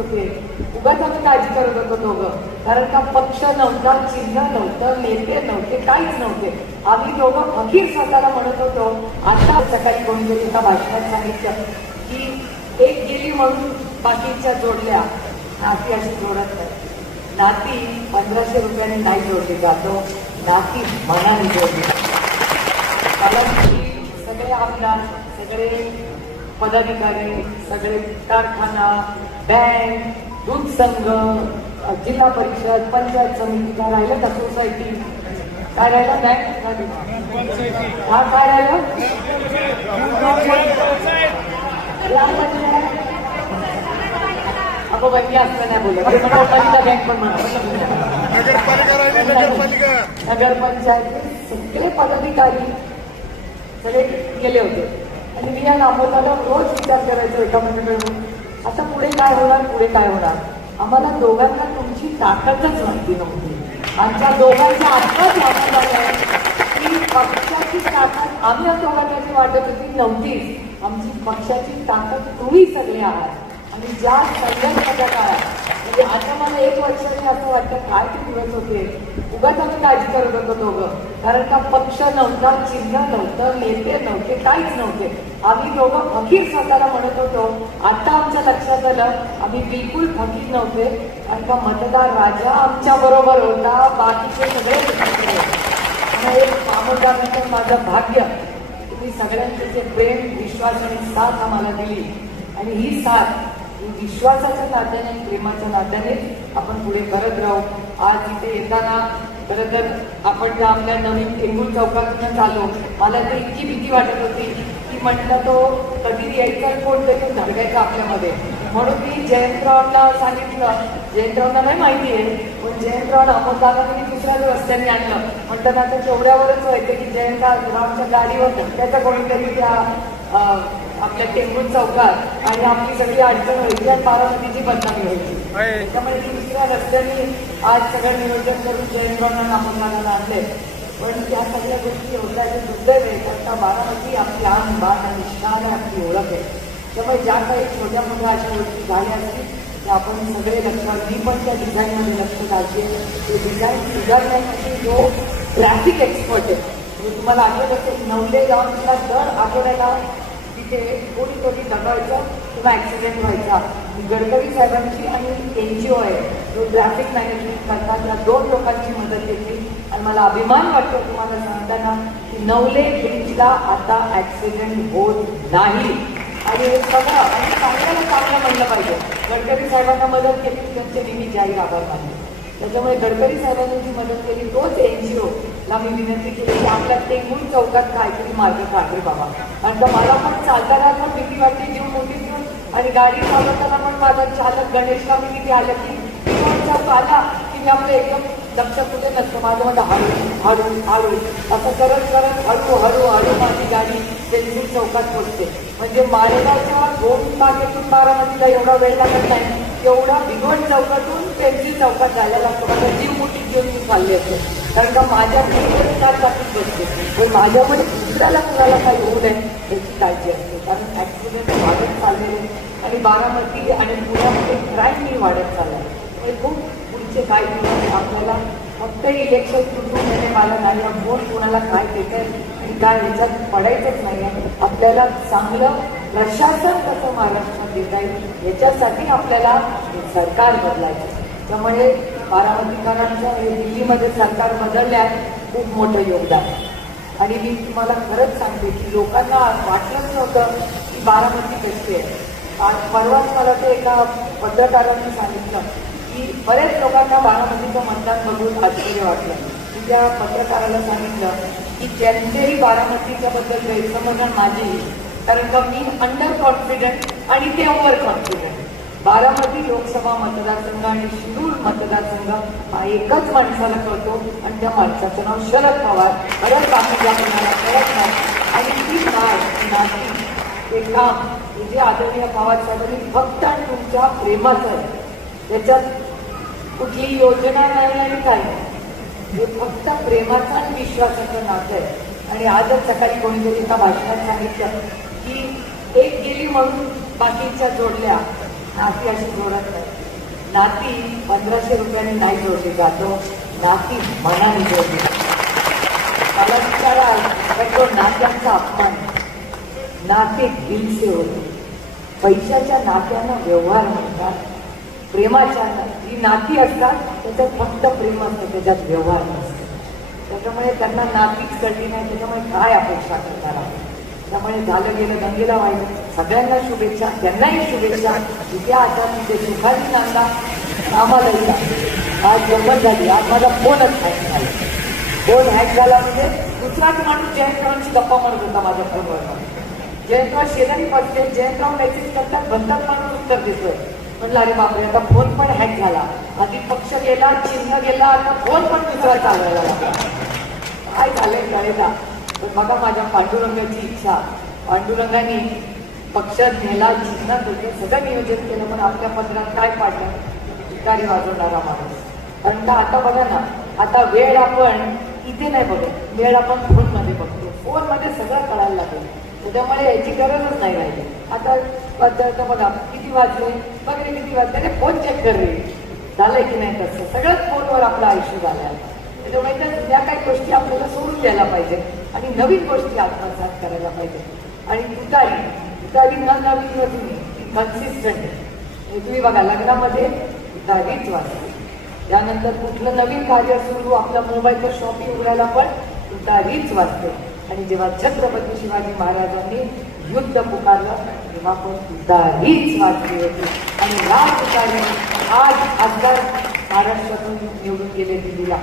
होते. उगाच आम्ही काळजी करत होतो दोघं. कारण का पक्ष नव्हता चिन्ह नव्हतं नेते नव्हते काहीच नव्हते. आम्ही दोघं फकीर स्वतःला म्हणत होतो आता सकाळी कोणीतरी एका भाषणात सांगितलं? की एक गेली म्हणून बाकीच्या जोडल्या. नाती अशी जोडत नाही. नाती पंधराशे रुपयाने नाही जोडली जातो. नाती मनाने जोडली कारण की सगळे आमदार सगळे पदाधिकारी सगळे कारखाना बँक दूध संघ जिल्हा परिषद पंचायत समिती काय राहिलं का सोसायटी. काय राहिलं बँक हा काय राहिलं अगं बाई असं नाही बोलत. बँक पण म्हणा. नगरपंचायत सगळे पदाधिकारी सगळे गेले होते. आणि मी या नामोदाला रोज विचार करायचो एका मिनिटाकडून आता पुढे काय होणार पुढे काय होणार? आम्हाला दोघांना तुमची ताकदच माहिती नव्हती. आमच्या दोघांच्या आत्ताच वाटत झालं की पक्षाची ताकद आम्ही दोघांना जी वाटत होती नव्हतीच. आमची पक्षाची ताकद तुम्ही सगळे आहात. आणि ज्या संघर्षाच्या काळात म्हणजे आता मला एक वर्षाने असं वाटतं काय ते दिवस होते. उगाच आम्ही काळजी करत होतो दोघं. कारण का पक्ष नव्हता चिन्ह नव्हतं नेते नव्हते काहीच नव्हते. आम्ही दोघं फकीर स्वतःला म्हणत होतो आता आमच्या लक्षात आलं आम्ही बिलकुल फकीर नव्हते. कारण का मतदार राजा आमच्या बरोबर होता बाकीचे सगळे एक कामगारांचं माझं भाग्य तुम्ही सगळ्यांचे जे प्रेम विश्वास आणि साथ आम्हाला दिली. आणि ही साथ विश्वासाच्या नात्याने प्रेमाच्या नात्याने आपण पुढे करत राहू. आज इथे येताना खरं तर आपण ज्या आपल्या नवीन टेंगूर चौकातून आलो मला तर इतकी भीती वाटत होती की म्हटलं तो कधी यायचा कोण तरी धडकायचा आपल्यामध्ये. म्हणून मी जयंतरावला सांगितलं. जयंतरावला नाही माहिती आहे पण जयंतराव अहमददादाने मी दुसऱ्या रस्त्याने आणलं. म्हणताना आता तेवढ्यावरच व्हायचं की जयंतरावच्या गाडीवर धक्क्याचा कोणीतरी त्या आपल्या टेंगूर चौकात आणि आपली सगळी अडचण व्हायची आणि बारामतीची बदनामी व्हायची त्याच्यामुळे मी दुसऱ्या रस्त्याने आज सगळं नियोजन करून जयंतरावना अहमददादाला आणले. पण त्या सगळ्या गोष्टी ते दुर्दैव आहे. आता बारामती आपली आम बाण आणि शान आपली ओळख आहे. त्यामुळे ज्या काही छोट्या मोठ्या अशा गोष्टी झाल्या असतील त्या आपण सगळे लक्षात मी पण त्या डिझाईनमध्ये लक्ष घालते. ते डिझाईन सुधारण्यासाठी जो ट्रॅफिक एक्सपर्ट आहे तुम्हाला आठवत असेल नवले जाऊनला दर आठवड्याला तिथे कोणी कोणी दबायचं किंवा ॲक्सिडेंट व्हायचा. गडकरी साहेबांची आणि एन जी ओ आहे. जो ट्रॅफिक मॅनेजमेंट करतात त्या दोन लोकांची मदत घेतली. आणि मला अभिमान वाटतो तुम्हाला सांगताना की नवले ब्रिजला आता ॲक्सिडेंट होत नाही. आणि हे सगळं आणि चांगल्याला चांगलं म्हणलं पाहिजे. गडकरी साहेबांना मदत केली त्यांचे नेहमी जाहीर आभार मानले. त्याच्यामुळे गडकरी साहेबांनी जी मदत केली तोच एन जी ओला मी विनंती केली की आपल्या टेंगूर चौकात काहीतरी मार्ग काढले बाबा. कारण तर मला पण चालताना पण भीती वाटते जीव मोठी घेऊन. आणि गाडी चालवताना पण माझा चालक गणेशला मी किती आलं की आला की मी आपलं एकदम लक्ष कुठे नसतं माझं म्हणजे हळू हळू हळू. असं करत करत हळू हळू हळू माझी गाडी टेंगूर चौकात पोचते म्हणजे मालेगावच्या दोन बागेतून बारामतीला एवढा वेळ लागत नाही. एवढा भिगवण चौकातून पेन्सिल चौकात जायला लागतो. माझा जीव मुठीत घेऊन मी चालले असते. कारण का माझ्या घरी चार चाकीत बसते. पण माझ्यामध्ये दुसऱ्याला कुणाला काही होऊ नये याची काळजी असते. कारण ॲक्सिडेंट वाढत चाललेले आणि बारामती आणि पुण्यामध्ये क्राईमही वाढत चाललाय हे खूप पुढचे काय दिवस आपल्याला? फक्त इलेक्शन तुटून देणे मला नाही वोट कोणाला काय देते आणि काय ह्याच्यात पडायचंच नाही आहे. आपल्याला चांगलं प्रशासन कसं महाराष्ट्रात देता येईल याच्यासाठी आपल्याला सरकार बदलायचं त्यामुळे बारामतीकरांचं हे दिल्लीमध्ये सरकार बदलण्यात खूप मोठं योगदान आहे. आणि मी तुम्हाला खरंच सांगते की लोकांना वाटलंच नव्हतं की बारामती कशी आहे. आज परवाच मला ते एका पत्रकारांनी सांगितलं की बरेच लोकांना बारामतीचं मतदान बघून आश्चर्य वाटलं. मी त्या पत्रकाराला सांगितलं की ज्यांचेही बारामतीच्या बद्दल गैरसमज आहे कारण का मी अंडर कॉन्फिडंट आणि ते ओव्हर कॉन्फिडंट बारामती लोकसभा मतदारसंघ आणि शिरूर मतदारसंघ हा एकच माणसाला कळतो आणि त्या माणसाचं नाव शरद पवार. खरंच बाकीच्या कोणाला कळत नाही आणि ती नाती ते काम हे जे आदरणीय पवार फक्त आणि तुमच्या प्रेमाचं आहे. त्याच्यात कुठली योजना नाही आणि काय नाही. हे फक्त प्रेमाचं आणि विश्वासाचं नातं आहे. आणि आजच सकाळी कोणीतरी एका भाषणात सांगितलं एक गेली म्हणून बाकीच्या जोडल्या. नाती अशी जोडत नाही नाती पंधराशे रुपयाने नाही जोडली जातो. नाती मनाने जोडली मला विचाराल पण तो नात्यांचा अपमान. नाते दिलसे होते. पैशाच्या नात्यांना व्यवहार म्हणतात प्रेमाच्या ना- जी नाती असतात त्याच्यात फक्त प्रेम असतं त्याच्यात व्यवहार नसतो. त्याच्यामुळे त्यांना नातीच कळली नाही त्याच्यामुळे काय अपेक्षा करणार आहे त्यामुळे झालं गेलं गंगेला वाईट सगळ्यांना शुभेच्छा त्यांनाही शुभेच्छा. तिथे आता तिथे सुखाची नांदा आम्हालाही आज गंमत झाली. आज माझा फोनच हॅक झाला. फोन हॅक झाला म्हणजे दुसराच माणूस जयंतरावांची गप्पा मारत होता माझ्या फोनवर जयंतराव शेजारी बसले जयंतराव मेसेज करतात भरतात माणूस उत्तर देतोय. म्हणलं अरे बापरे आता फोन पण हॅक झाला. आधी पक्ष गेला चिन्ह गेला आता फोन पण दुसरा चालवायला लागला. काय झालंय कळेला बघा माझ्या पांडुरंगाची इच्छा पांडुरंगाने पक्षात नेला चिन्हात होते सगळं नियोजन केलं पण आपल्या पत्रात काय पाडलं? भिकारी वाजवणारा माणूस. कारण का आता बघा ना आता वेळ आपण इथे नाही बघत वेळ आपण फोनमध्ये बघतो. फोनमध्ये सगळं कळायला लागेल. त्याच्यामुळे याची गरजच नाही राहिली. आता आता बघा किती वाजले? वगैरे किती वाजले. अरे फोन चेक करले. झालंय की नाही तसं? सगळंच फोनवर आपलं आयुष्य झालं आहे त्याच्यामुळे त्या काही गोष्टी आपल्याला सोडून द्यायला पाहिजे. आणि नवीन गोष्टी आत्मसात करायला पाहिजे. आणि तुतारी तुतारी न नवीन नवीन कन्सिस्टंट तुम्ही बघा लग्नामध्ये तुतारीच वाचते त्यानंतर कुठलं नवीन कार्य सुरू आपला मोबाईलचं शॉपिंग उघडायला पण तुतारीच वाचते आणि जेव्हा छत्रपती शिवाजी महाराजांनी युद्ध पुकारलं तेव्हा पण तुतारीच वाचली होती आणि या तुतारी आज आजदार महाराष्ट्रातून निवडून गेले आहे